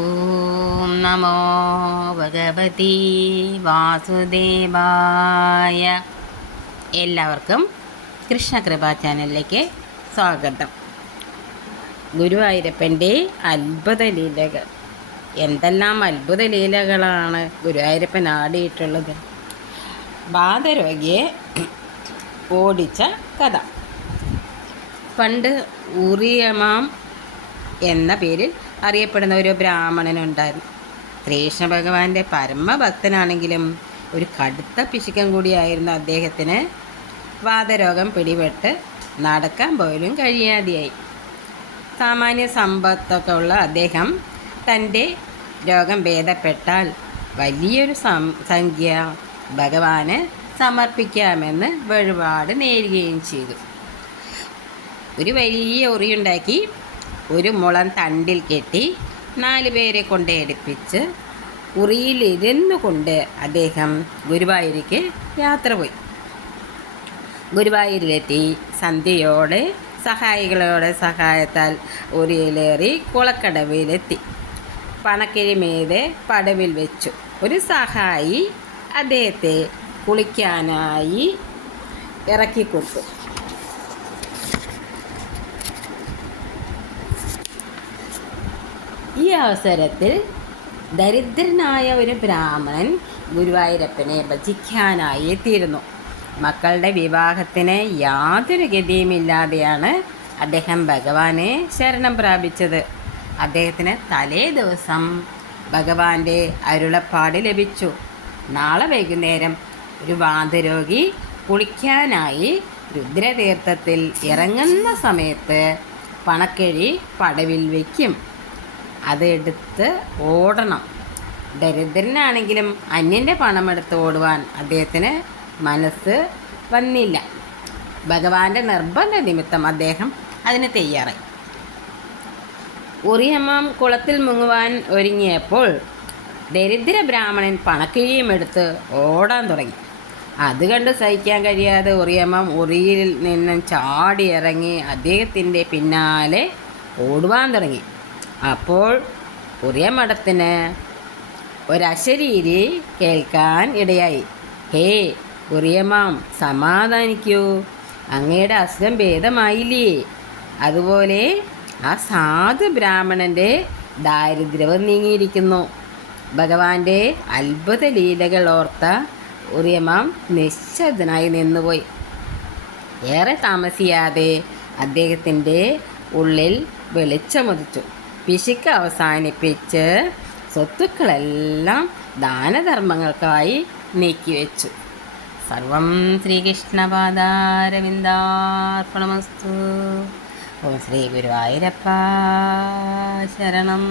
ഓം നമോ ഭഗവതി വാസുദേവായ എല്ലാവർക്കും കൃഷ്ണകൃപ ചാനലിലേക്ക് സ്വാഗതം. ഗുരുവായൂരപ്പന്റെ അത്ഭുത ലീലകൾ. എന്തെല്ലാം അത്ഭുത ലീലകളാണ് ഗുരുവായൂരപ്പൻ ആടിയിട്ടുള്ളത്. ബാധരോഗിയെ ഓടിച്ച കഥ. പണ്ട് ഉറിയമാം എന്ന പേരിൽ അറിയപ്പെടുന്ന ഒരു ബ്രാഹ്മണനുണ്ടായിരുന്നു. കൃഷ്ണ ഭഗവാന്റെ പരമഭക്തനാണെങ്കിലും ഒരു കടുത്ത പിശുക്കം കൂടിയായിരുന്നു അദ്ദേഹത്തിന്. വാതരോഗം പിടിപെട്ട് നടക്കാൻ പോലും കഴിയാതെയായി. സാമാന്യ സമ്പത്തൊക്കെ ഉള്ള അദ്ദേഹം തന്റെ രോഗം ഭേദപ്പെട്ടാൽ വലിയൊരു സംഖ്യ ഭഗവാന് സമർപ്പിക്കാമെന്ന് വഴിപാട് നേരുകയും ചെയ്തു. ഒരു വലിയ ഉറിയുണ്ടാക്കി ഒരു മുളം തണ്ടിൽ കെട്ടി നാല് പേരെ കൊണ്ട് എടുപ്പിച്ച് ഉറിയിലിരുന്നു കൊണ്ട് അദ്ദേഹം ഗുരുവായൂരിക്ക് യാത്ര പോയി. ഗുരുവായൂരിലെത്തി. സന്ധ്യയോടെ സഹായികളോടെ സഹായത്താൽ ഉറിയിലേറി കുളക്കടവിലെത്തി. പണക്കിഴിമീതെ പടവിൽ വെച്ചു. ഒരു സഹായി അദ്ദേഹത്തെ കുളിക്കാനായി ഇറക്കിക്കൊടുത്തു. അവസരത്തിൽ ദരിദ്രനായ ഒരു ബ്രാഹ്മണൻ ഗുരുവായൂരപ്പനെ ഭജിക്കാനായി എത്തിയിരുന്നു. മക്കളുടെ വിവാഹത്തിന് യാതൊരു ഗതിയുമില്ലാതെയാണ് അദ്ദേഹം ഭഗവാനെ ശരണം പ്രാപിച്ചത്. അദ്ദേഹത്തിന് തലേ ദിവസം ഭഗവാന്റെ അരുളപ്പാട് ലഭിച്ചു. നാളെ വൈകുന്നേരം ഒരു വാതരോഗി കുളിക്കാനായി രുദ്രതീർത്ഥത്തിൽ ഇറങ്ങുന്ന സമയത്ത് പണക്കിഴി പടവിൽ വയ്ക്കും. അതെടുത്ത് ഓടണം. ദരിദ്രനാണെങ്കിലും അന്യന്റെ പണമെടുത്ത് ഓടുവാൻ അദ്ദേഹത്തിന് മനസ്സ് വന്നില്ല. ഭഗവാന്റെ നിർബന്ധ നിമിത്തം അദ്ദേഹം അതിന് തയ്യാറായി. ഉറിയമ്മ കുളത്തിൽ മുങ്ങുവാൻ ഒരുങ്ങിയപ്പോൾ ദരിദ്ര ബ്രാഹ്മണൻ പണക്കിഴിയും എടുത്ത് ഓടാൻ തുടങ്ങി. അത് കണ്ട് സഹിക്കാൻ കഴിയാതെ ഉറിയമ്മ ഉറിയിൽ നിന്നും ചാടി ഇറങ്ങി അദ്ദേഹത്തിന്റെ പിന്നാലെ ഓടുവാൻ തുടങ്ങി. അപ്പോൾ പുതിയ മഠത്തിന് ഒരശരീരി കേൾക്കാൻ ഇടയായി. ഹേ കുറിയമാം സമാധാനിക്കൂ. അങ്ങയുടെ അസുഖം ഭേദമായില്ലേ? അതുപോലെ ആ സാധു ബ്രാഹ്മണന്റെ ദാരിദ്ര്യവും നീങ്ങിയിരിക്കുന്നു. ഭഗവാന്റെ അത്ഭുത ലീലകൾ ഓർത്ത ഉറിയമാം നിശ്ചബ്ദനായി നിന്നുപോയി. ഏറെ താമസിയാതെ അദ്ദേഹത്തിന്റെ ഉള്ളിൽ വെളിച്ചമുദിച്ചു പിശുക്ക് അവസാനിപ്പിച്ച് സ്വത്തുക്കളെല്ലാം ദാനധർമ്മങ്ങൾക്കായി നീക്കിവെച്ചു. സർവം ശ്രീകൃഷ്ണപാദാരവിന്ദാർപ്പണമസ്തു. ഓം ശ്രീ ഗുരുവായൂരപ്പ ശരണം.